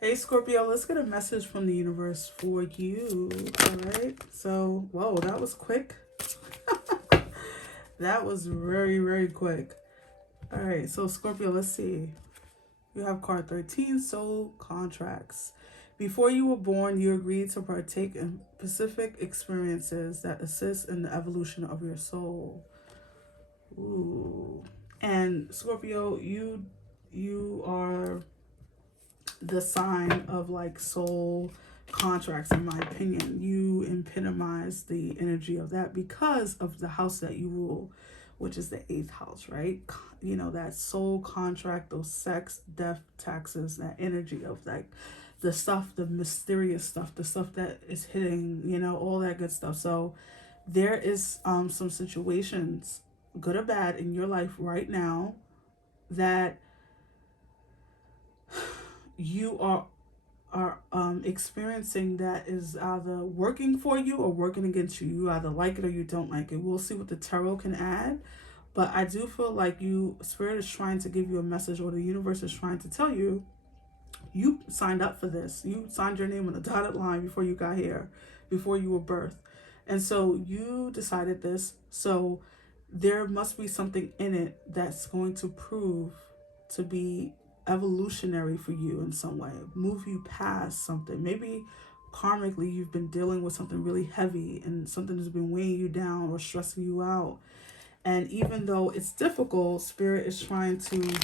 Hey Scorpio, let's get a message from the universe for you. All right. So, whoa, that was quick. That was very, very quick. All right. So, Scorpio, let's see. You have card 13, soul contracts. Before you were born, you agreed to partake in specific experiences that assist in the evolution of your soul. Ooh. And Scorpio, you are the sign of like soul contracts, in my opinion. You epitomize the energy of that because of the house that you rule, which is the 8th house, right? You know, that soul contract, those sex, death, taxes, that energy of like the stuff, the mysterious stuff, the stuff that is hitting, you know, all that good stuff. So there is some situations, good or bad, in your life right now that you are experiencing that is either working for you or working against you. You either like it or you don't like it. We'll see what the tarot can add. But I do feel like Spirit is trying to give you a message, or the universe is trying to tell you, you signed up for this. You signed your name on the dotted line before you got here, before you were birthed. And so you decided this. So there must be something in it that's going to prove to be evolutionary for you in some way, move you past something. Maybe karmically you've been dealing with something really heavy and something has been weighing you down or stressing you out. And even though it's difficult, Spirit is trying to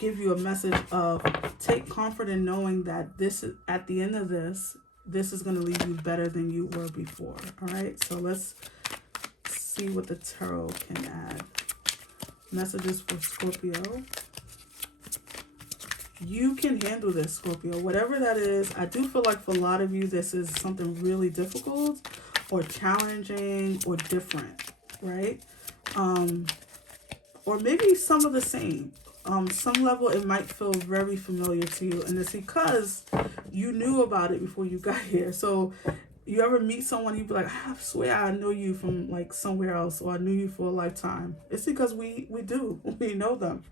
give you a message of take comfort in knowing that this is, at the end of this is going to leave you better than you were before. All right, so let's see what the tarot can add. Messages for Scorpio. You can handle this, Scorpio. Whatever that is, I do feel like for a lot of you, this is something really difficult or challenging or different, right? Or maybe some of the same. Some level it might feel very familiar to you, and it's because you knew about it before you got here. So you ever meet someone, you'd be like, I swear I know you from like somewhere else, or I knew you for a lifetime. It's because we do. We know them.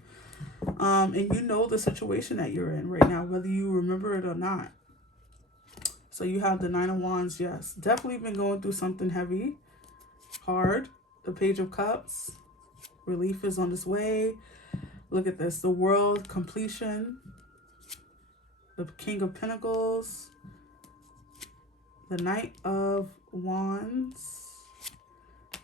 And you know the situation that you're in right now, whether you remember it or not. So you have the 9 of Wands, yes. Definitely been going through something heavy, hard. The Page of Cups, relief is on its way. Look at this, the World, completion. The King of Pentacles. The Knight of Wands.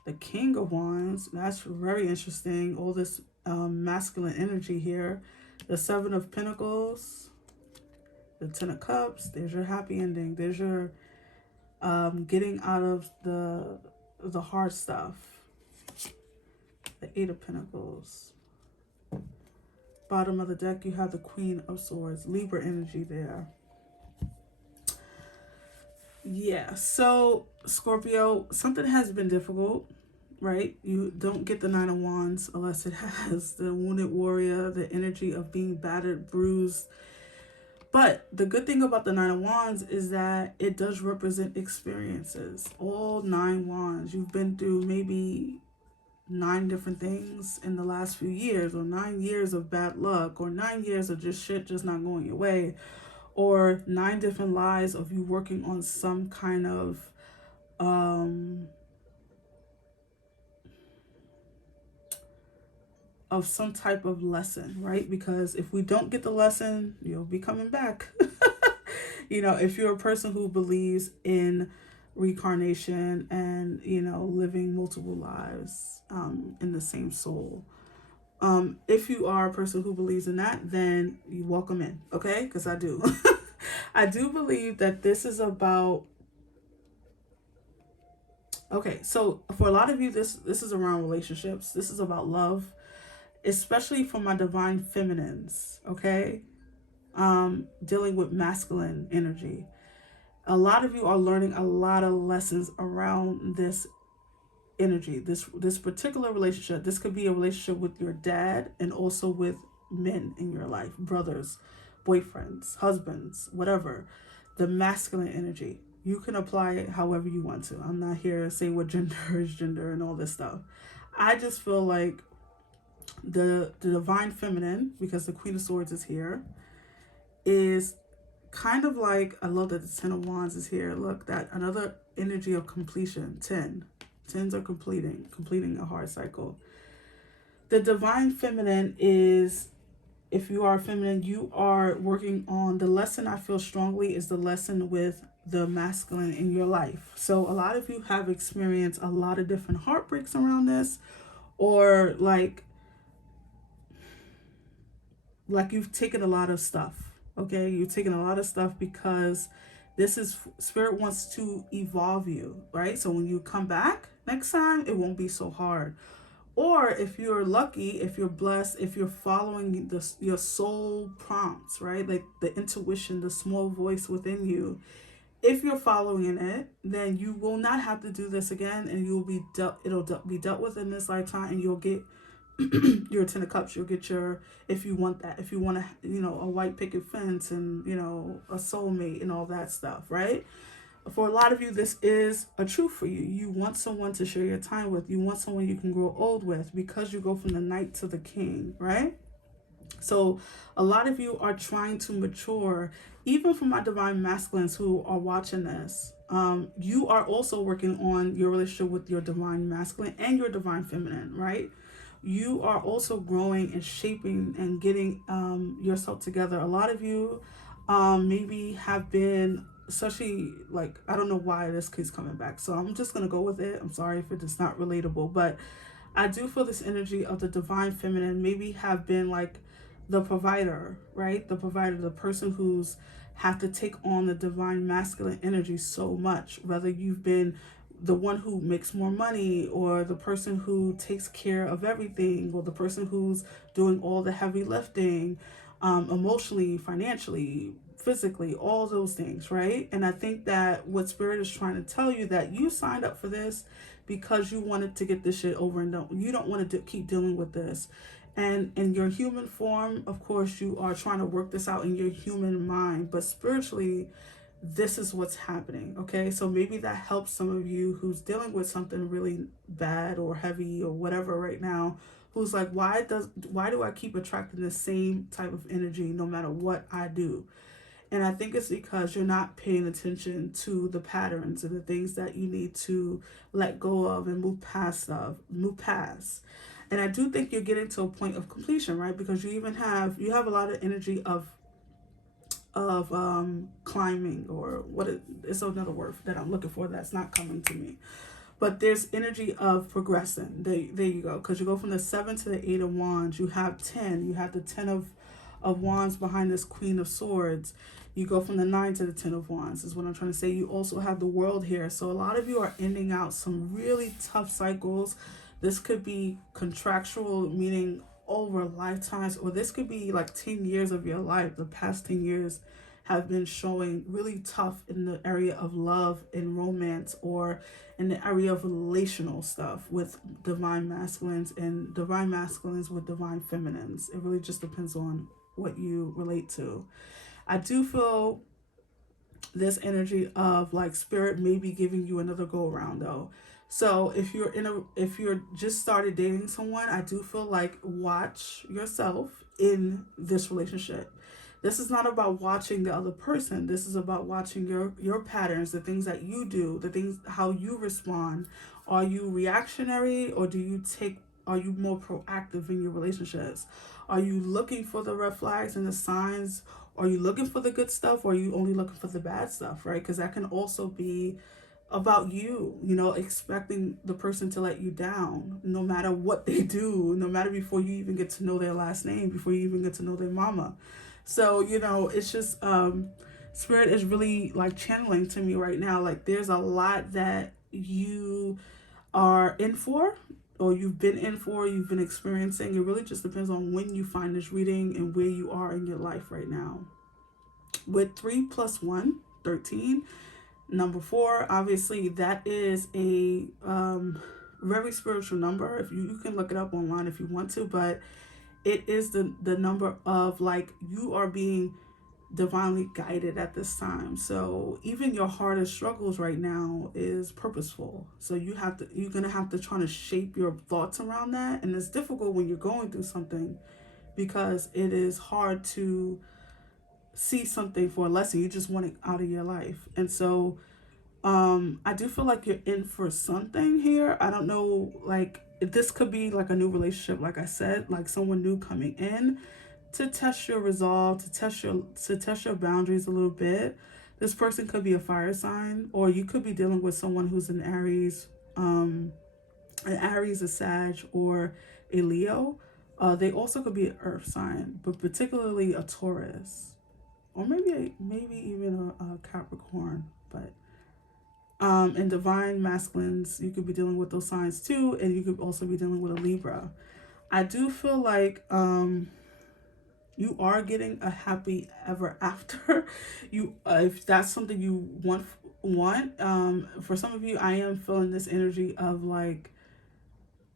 The King of Wands, that's very interesting. All this masculine energy here. The 7 of Pentacles. The 10 of Cups. There's your happy ending. There's your getting out of the hard stuff. The 8 of Pentacles. Bottom of the deck, you have the Queen of Swords. Libra energy there. Yeah, so Scorpio, something has been difficult, right? You don't get the 9 of Wands unless it has the Wounded Warrior, the energy of being battered, bruised. But the good thing about the 9 of Wands is that it does represent experiences. All 9 Wands. You've been through maybe 9 different things in the last few years, or 9 years of bad luck, or 9 years of just shit just not going your way, or 9 different lives of you working on some kind of some type of lesson, right? Because if we don't get the lesson, you'll be coming back. You know, if you're a person who believes in reincarnation and, you know, living multiple lives in the same soul. If you are a person who believes in that, then you welcome in, okay? Because I do. I do believe that this is about... Okay, so for a lot of you, this is around relationships. This is about love, especially for my divine feminines, okay? Dealing with masculine energy. A lot of you are learning a lot of lessons around this energy, this particular relationship. This could be a relationship with your dad and also with men in your life, brothers, boyfriends, husbands, whatever. The masculine energy. You can apply it however you want to. I'm not here to say what gender is gender and all this stuff. I just feel like the divine feminine, because the Queen of Swords is here, is kind of like, I love that the 10 of Wands is here. Look, that another energy of completion. 10. 10s are completing a hard cycle. The divine feminine is, if you are feminine, you are working on the lesson. I feel strongly is the lesson with the masculine in your life. So a lot of you have experienced a lot of different heartbreaks around this, or like you've taken a lot of stuff. Okay, you've taken a lot of stuff because this is, spirit wants to evolve you, right? So when you come back next time, it won't be so hard. Or if you're lucky, if you're blessed, if you're following your soul prompts, right? Like the intuition, the small voice within you. If you're following it, then you will not have to do this again, and you will be dealt. It'll be dealt with in this lifetime, and you'll get your 10 of cups. You'll get your, if you want that, if you want to, a white picket fence and a soulmate and all that stuff, right? For a lot of you, this is a truth for you. You want someone to share your time with. You want someone you can grow old with, because you go from the knight to the king, right? So a lot of you are trying to mature. Even for my divine masculines who are watching this, you are also working on your relationship with your divine masculine and your divine feminine, right? You are also growing and shaping and getting yourself together. A lot of you maybe have been, especially, like, I don't know why this keeps coming back, so I'm just gonna go with it. I'm sorry if it is not relatable, but I do feel this energy of the divine feminine maybe have been like the provider, right? The provider, the person who's have to take on the divine masculine energy so much, whether you've been the one who makes more money, or the person who takes care of everything, or the person who's doing all the heavy lifting, emotionally, financially, physically, all those things, right? And I think that what spirit is trying to tell you, that you signed up for this because you wanted to get this shit over, and you don't want to keep dealing with this. And in your human form, of course, you are trying to work this out in your human mind, but spiritually, this is what's happening. Okay, so maybe that helps some of you who's dealing with something really bad or heavy or whatever right now, who's like, why do I keep attracting the same type of energy no matter what I do? And I think it's because you're not paying attention to the patterns and the things that you need to let go of and move past. And I do think you're getting to a point of completion, right? Because you have a lot of energy of climbing, or it's another word that I'm looking for that's not coming to me. But there's energy of progressing. There you go. Because you go from the 7 to the 8 of Wands. You have 10. You have the 10 of Wands behind this Queen of Swords. You go from the 9 to the 10 of Wands, is what I'm trying to say. You also have the World here. So a lot of you are ending out some really tough cycles. This could be contractual, meaning over lifetimes, or this could be like 10 years of your life. The past 10 years have been showing really tough in the area of love and romance, or in the area of relational stuff with divine masculines and divine masculines with divine feminines. It really just depends on what you relate to. I do feel this energy of like spirit may be giving you another go around though. So if you're just started dating someone, I do feel like watch yourself in this relationship. This is not about watching the other person. This is about watching your patterns, the things that you do, the things, how you respond. Are you reactionary, or are you more proactive in your relationships? Are you looking for the red flags and the signs? Are you looking for the good stuff, or are you only looking for the bad stuff, right? Because that can also be about you, expecting the person to let you down no matter what they do, no matter before you even get to know their last name, before you even get to know their mama. So, it's just, spirit is really like channeling to me right now. Like there's a lot that you are in for, or you've been in for, you've been experiencing. It really just depends on when you find this reading and where you are in your life right now. With 3 + 1, 13. Number 4, obviously, that is a very spiritual number. If you can look it up online if you want to, but it is the number of like you are being divinely guided at this time. So even your hardest struggles right now is purposeful. So you're gonna have to try to shape your thoughts around that, and it's difficult when you're going through something, because it is hard to see something for a lesson. You just want it out of your life. And so I do feel like you're in for something here. I don't know, like this could be like a new relationship, like I said, like someone new coming in to test your resolve, to test your boundaries a little bit. This person could be a fire sign, or you could be dealing with someone who's an Aries, a Sag, or a Leo. They also could be an earth sign, but particularly a Taurus, or maybe even a Capricorn. But in divine masculines, you could be dealing with those signs too, and you could also be dealing with a Libra. I do feel like you are getting a happy ever after. You if that's something you want. For some of you, I am feeling this energy of like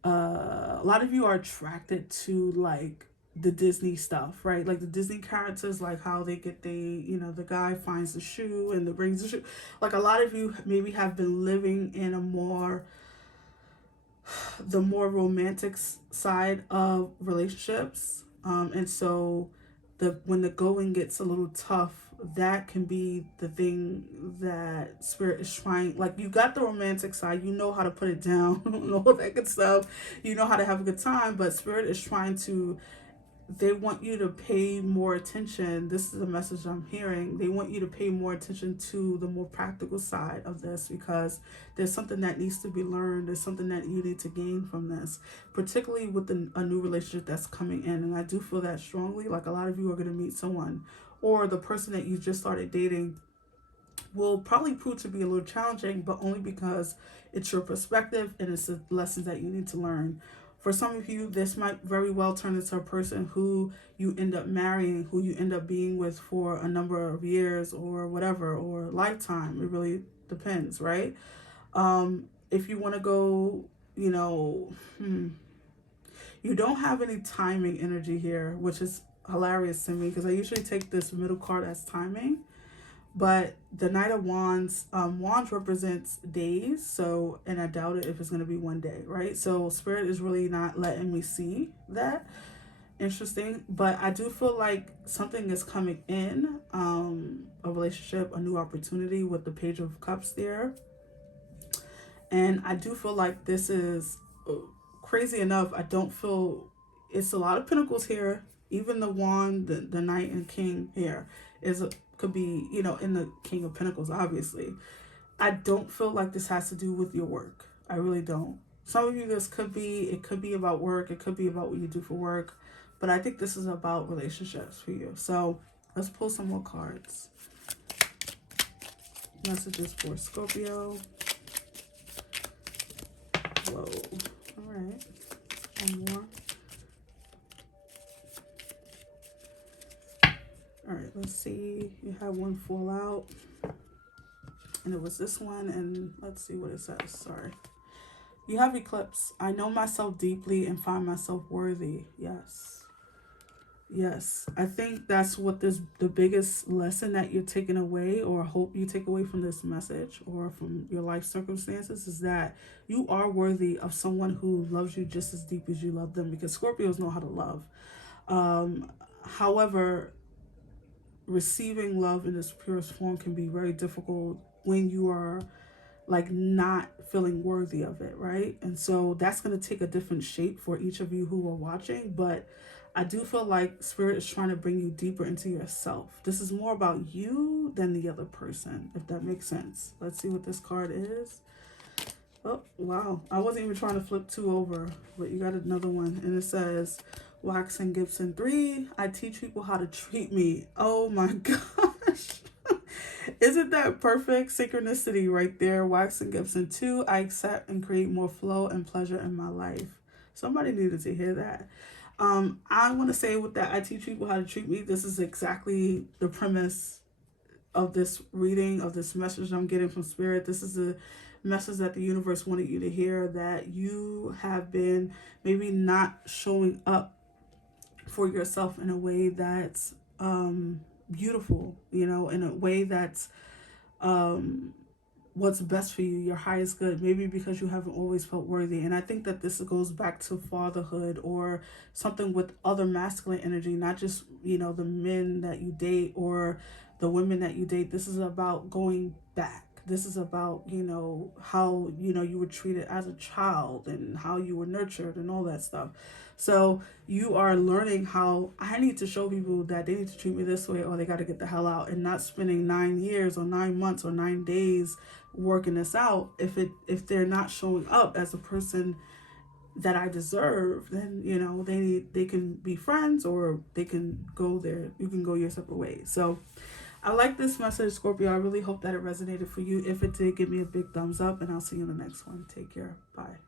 a lot of you are attracted to like the Disney stuff, right? Like the Disney characters, like how they get the guy finds the shoe and the brings the shoe. Like a lot of you maybe have been living in the more romantic side of relationships. And so when the going gets a little tough, that can be the thing that spirit is trying. Like you got the romantic side, you know how to put it down, all that good stuff. You know how to have a good time, but spirit is trying to, they want you to pay more attention. This is the message I'm hearing. They want you to pay more attention to the more practical side of this, because there's something that needs to be learned. There's something that you need to gain from this, particularly with a new relationship that's coming in. And I do feel that strongly. Like a lot of you are going to meet someone, or the person that you just started dating will probably prove to be a little challenging, but only because it's your perspective and it's the lessons that you need to learn. For some of you, this might very well turn into a person who you end up marrying, who you end up being with for a number of years or whatever, or lifetime. It really depends, right? If you want to go, you don't have any timing energy here, which is hilarious to me because I usually take this middle card as timing. But the Knight of Wands, Wands represents days, so, and I doubt it if it's going to be one day, right? So Spirit is really not letting me see that. Interesting. But I do feel like something is coming in, a relationship, a new opportunity with the Page of Cups there. And I do feel like this is, crazy enough, I don't feel, it's a lot of pentacles here. Even the wand, the knight and king here could be, in the King of Pentacles, obviously. I don't feel like this has to do with your work. I really don't. Some of you, it could be about work. It could be about what you do for work. But I think this is about relationships for you. So let's pull some more cards. Messages for Scorpio. Whoa. All right. One more. All right, let's see. You had one fall out. And it was this one. And let's see what it says. Sorry. You have eclipse. I know myself deeply and find myself worthy. Yes. Yes. I think that's what the biggest lesson that you're taking away, or hope you take away from this message or from your life circumstances, is that you are worthy of someone who loves you just as deep as you love them, because Scorpios know how to love. However, receiving love in its purest form can be very difficult when you are like not feeling worthy of it, right? And so that's going to take a different shape for each of you who are watching. But I do feel like Spirit is trying to bring you deeper into yourself. This is more about you than the other person, if that makes sense. Let's see what this card is. Oh, wow. I wasn't even trying to flip two over, but you got another one. And it says, Waxon Gibson 3, I teach people how to treat me. Oh my gosh. Isn't that perfect synchronicity right there? Waxon Gibson 2, I accept and create more flow and pleasure in my life. Somebody needed to hear that. I want to say with that, I teach people how to treat me. This is exactly the premise of this reading, of this message I'm getting from Spirit. This is a message that the universe wanted you to hear, that you have been maybe not showing up for yourself in a way that's beautiful, in a way that's what's best for you, your highest good, maybe because you haven't always felt worthy. And I think that this goes back to fatherhood or something with other masculine energy, not just, you know, the men that you date or the women that you date. This is about going back. This is about, you know, how, you know, you were treated as a child and how you were nurtured and all that stuff. So you are learning how I need to show people that they need to treat me this way or they got to get the hell out, and not spending 9 years or 9 months or 9 days working this out. If they're not showing up as a person that I deserve, then, you know, they can be friends or they can go there. You can go your separate ways. So I like this message, Scorpio. I really hope that it resonated for you. If it did, give me a big thumbs up, and I'll see you in the next one. Take care. Bye.